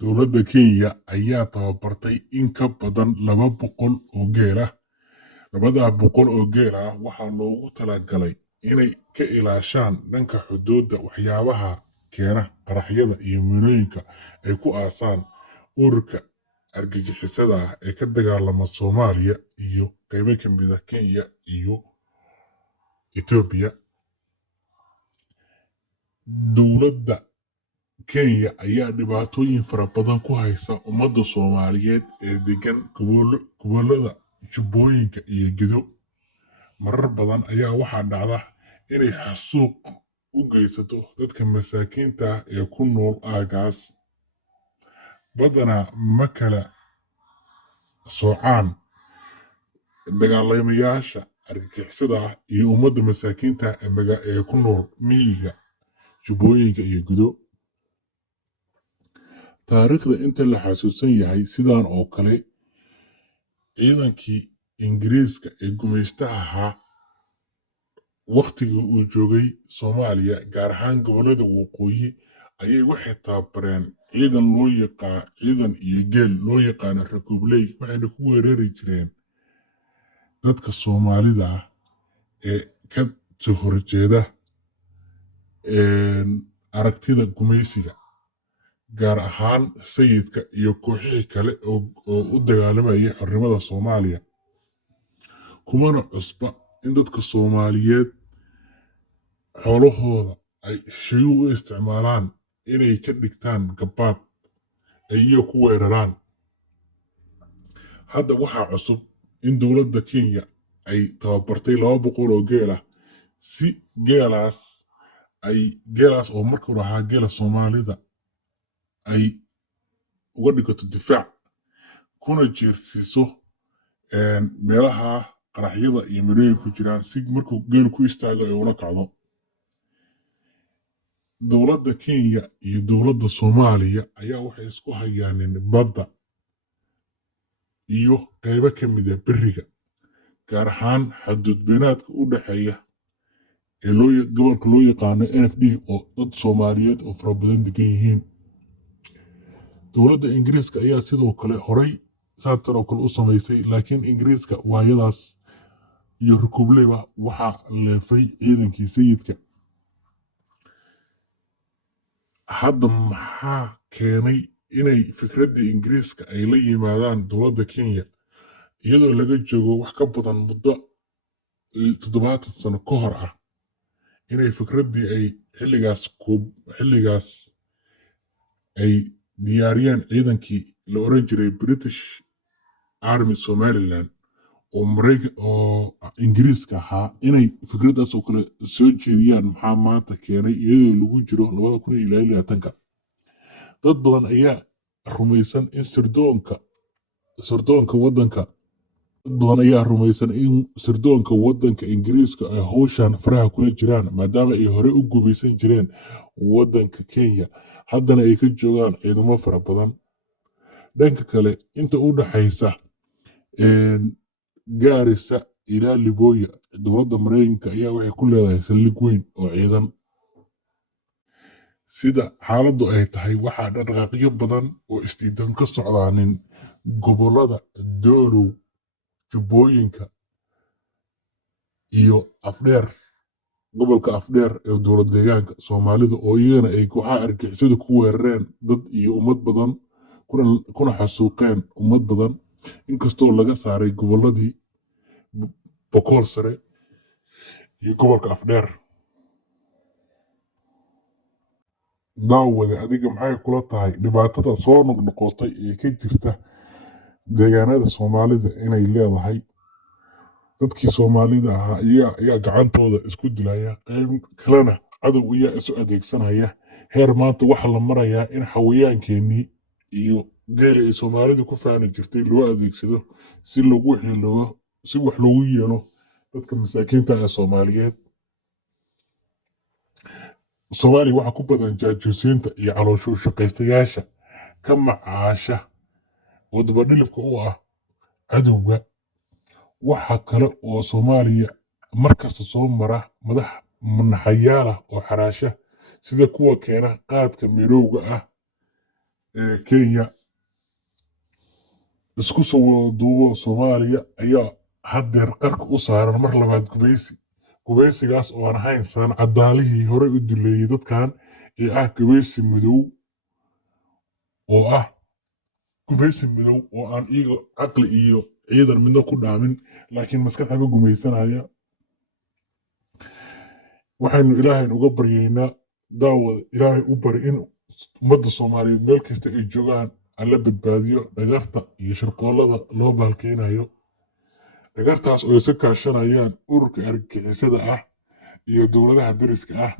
Dowladda Kenya ayaa tababartay in ka badan 200 oo geel ah. 200 oo geel ah waxaa loogu talagalay inay ka ilaashaan dhanka xuduudda waxyaabaha keena qaraxyada iyo miinooyinka ay ku aasaan ururka argagixisada ah ee ka dagaalama Soomaaliya iyo qaybo ka mid ah Kenya iyo Ethiopia. Dowladda Kenya ayaa dhibaatooyin fara badan ku haysa ummadda Soomaaliyeed ee degan gobollada Jubbooyinka iyo Gedo. Marar badan ayaa waxaa dhacda inay xasuuq u geysato dadka masaakiinta ah ee ku nool aaggaas. Badanaa ma kala soocaan dagaalamayaasha argagixisada ah iyo ummadda masaakiinta ah ee ku nool miyiga Jubbooyinka iyo Gedo. Taariikhda inta la xasuusan yahay sidan oo kale, ciidankii Ingiriiska ee gumeystaha ahaa waqtigii uu joogay Soomaaliya, gaar ahaan gobollada waqooyi, ayay waxay tababareen ciidan iyo geel loo yaqaano Rakuubley, waxayna ku weerari jireen dadka Soomaalida ah ee ka soo horjeeda aragtida gumeysiga, gaar ahaan sayidka iyo kooxihii kale oo u dagaalamayay xornimada Soomaaliya. Kumana cusba in dadka Soomaaliyeed xoolahooda ay shayuu u isticmaalaan inay ka dhigtaan gabaad ay iyagu ku weeraraan. Hadda waxaa cusub in dowladda Kenya ay tababartay 200 oo geel ah si geelaas oo marka hore ahaa geela Soomaalida ay uga dhigato difaac, kuna jeersiiso meelaha qaraxyada iyo miinooyinku ku jiraan si markuu geelu ku istaago ay ula kacdo. Dowladda Kenya iyo dowladda Soomaaliya ayaa waxay isku hayaan badda iyo qaybo ka mid ah beriga, gaar ahaan xuduud beenaadka u dhexeeya gobolka loo yaqaano NFD oo dad Soomaaliyeed oo fara badan degan yihiin. Dowladda Ingiriiska ayaa sidoo kale horay saatan oo kale u samaysay, laakiin Ingiriiska waayadaas iyo Rakuubleyba waxaa leefay ciidankii sayidka. Hadda maxaa keenay inay fikradda Ingiriiska ay la yimaadaan dowladda Kenya iyadoo laga joogo wax ka badan muddo 70 sano ka hor ah, inay fikraddii ay xilligaas ay diyaariyeen ciidankii la oran jiray British Army Somaliland oo Ingiriiska ahaa, inay fikraddaas oo kale soo jeediyaan. Maxaa maanta keenay iyadoo lagu jiro 2020? Dad badan ayaa rumaysan in sirdoonka waddanka Ingiriiska ay hawshan faraha kula jiraan, maadaama ay hore u gumaysan jireen waddanka Kenya, haddana ay ka joogaan ciidamo fara badan. Dhanka kale, inta u dhaxaysa Gaarisa ilaa Liboya, dowladda Mareykanka ayaa waxay ku leedahay saldhig weyn oo ciidan. Sida xaaladdu ay tahay, waxaa dhaqdhaqaaqyo badan oo isdiidan ka socdaanin gobollada Doolow, Jubbooyinka iyo gobolka Afdheer ee dowlad deegaanka Soomaalida, oo iyagana ay kooxaha argagixisada ku weerareen dad iyo ummad badan, kuna xasuuqeen ummad badan, inkastoo laga saaray gobolladii Boqol Sare iyo gobolka Afdheer. Daawade, adiga maxay kula tahay dhibaatada soo noqnoqotay ee ka jirta deegaanada Soomaalida inay leedahay? Dadkii Soomaalida ahaa ayaa gacantooda isku dilaya, qayb kalena cadow ayaa isu adeegsanaya. Heer maanta waxaa la marayaa in xawayaankeenii iyo geela ay Soomaalidu ku faani jirtay loo adeegsado si wax loogu yeelo dadka masaakiinta ee Soomaaliyeed. Soomaaliya waxaa ku badan jaajuusiinta iyo caloosho shaqaystayaasha ka macaasha oo dabadhilifka u ah cadowga. Waxa kale oo Soomaaliya markasta soo mara madax manaxayaal ah oo xaraasha, sida kuwa keena qaadka mirowga ah kenya isku soo wada duubo soomaaliya ayaa haddeer qarka u saaran mar labaad gubaysigaas oo aan ahayn saan cadaalihii horey u duleeyey dadkan ee ah gubaysi madow oo ah gumaysi madow oo aan iyaga caqli iyo ciidan midna ku dhaamin laakiin maskaxda ka gumaysanaya. waxaynu ilaahayn uga baryaynaa daawada ilaahay u bari in ummadda soomaaliyeed meel kasta ay joogaan alla badbaadiyo dhagarta iyo shirqoollada loo baalkeynayo. dhagartaas oo iska kaashanayaan ururka argagixisada ah iyo dowladaha dariska ah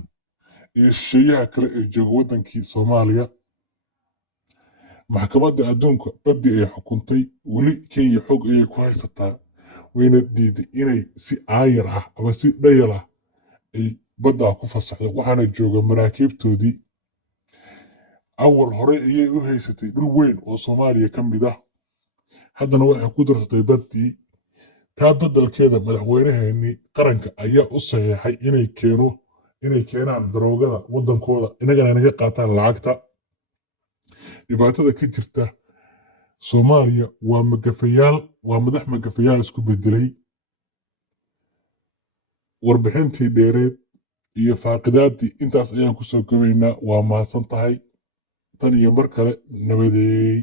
iyo shisheeyaha kale ee jooga waddankii soomaaliya. maxkamadda adduunka baddii ay xukuntay weli kenya xoog ayay ku haysataa wayna diiday inay si aayar ah ama si dhayal ah ay baddaa ku fasaxdo waxaana jooga maraakiibtoodii. awal hore ayay u haysatay dhul weyn oo soomaaliya ka mid ah haddana waxay ku darsatay baddii. taa beddelkeeda madaxweynaheenii qaranka ayaa u saxiixay inay keenaan daroogada waddankooda innagana naga qaataan lacagta. dhibaatada ka jirta soomaaliya waa madax magafayaal isku bedelay. warbixintii dheereed iyo faaqidaadii intaas ayaan kusoo gabaynaa. waa mahadsan tahay tan iyo mar kale nabadeey.